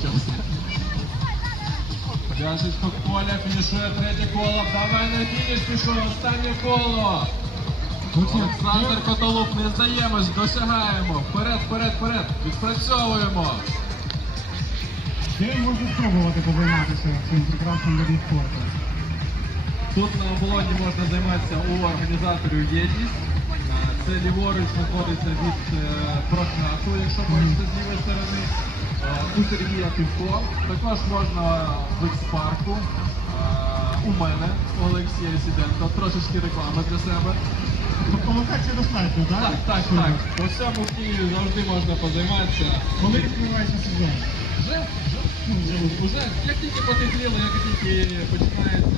почався. Пляшечко Коля фінішує третє коло. Давай на фініш пішов, останнє коло. Олександр Котолук, не здаємось, досягаємо. Вперед, вперед, вперед. Відпрацьовуємо. Де можна спробувати повинятися цим прекрасним видом спорту? Тут на оболоні можна займатися у організаторів єдність. Це ліворуч знаходиться від е, прокату, якщо бачите з лівої сторони. Е, У Сергія Півко. Також можна в експарку. Е, У мене, у Олексія Сіденко. Трошечки реклами для себе. Тобто локація достатньо, так? Так, так, так. По всьому Києві завжди можна позайматися. Коли відкривається сезон? Вже, вже, вже, як тільки потепліло, як тільки починається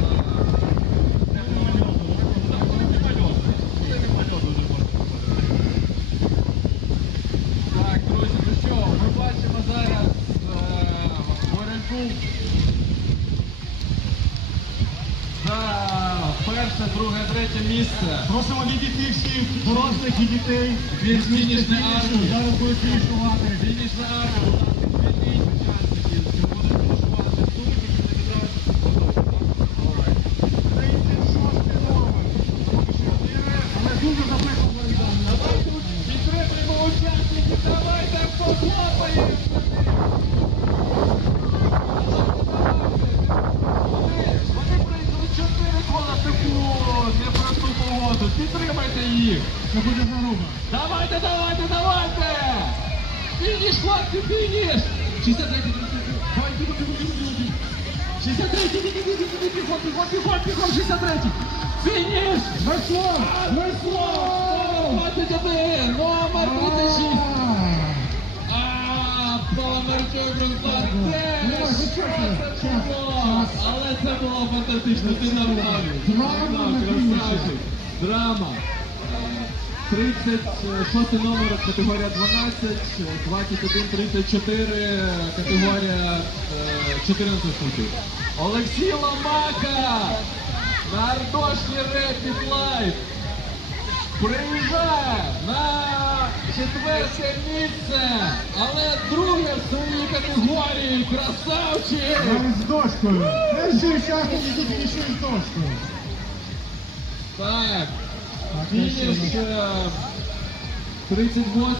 перше, друге, третє місце. Просимо відійти всіх дорослих і дітей. Від фінішної Фінішу. армії. Зараз буде фінішувати. Фінішна армія, будь ласка, звільніть учасників, Це буде заруба. Давайте, давайте, давайте! Фініш, хлопці, фініш! 63 Давай, бігом, бігом, бігом, бігом. 63 бігом, бігом, бігом, бігом, бігом, бігом, бігом, 63 Фініш! Весло! Весло! 21, номер 36! А, Паламарчук Руслан, це час. Але це було фантастично, ти на красавчик! Драма! 36 номер категорія 12, 21, 34 категорія е, 14 футів. Олексій Ломака! На Ардошні Репіт Лайф! Приїжджає на четверте місце, але друге в своїй категорії. Красавчик! З дошкою. Перший учасник, який фінішує з дошкою. Е, 38.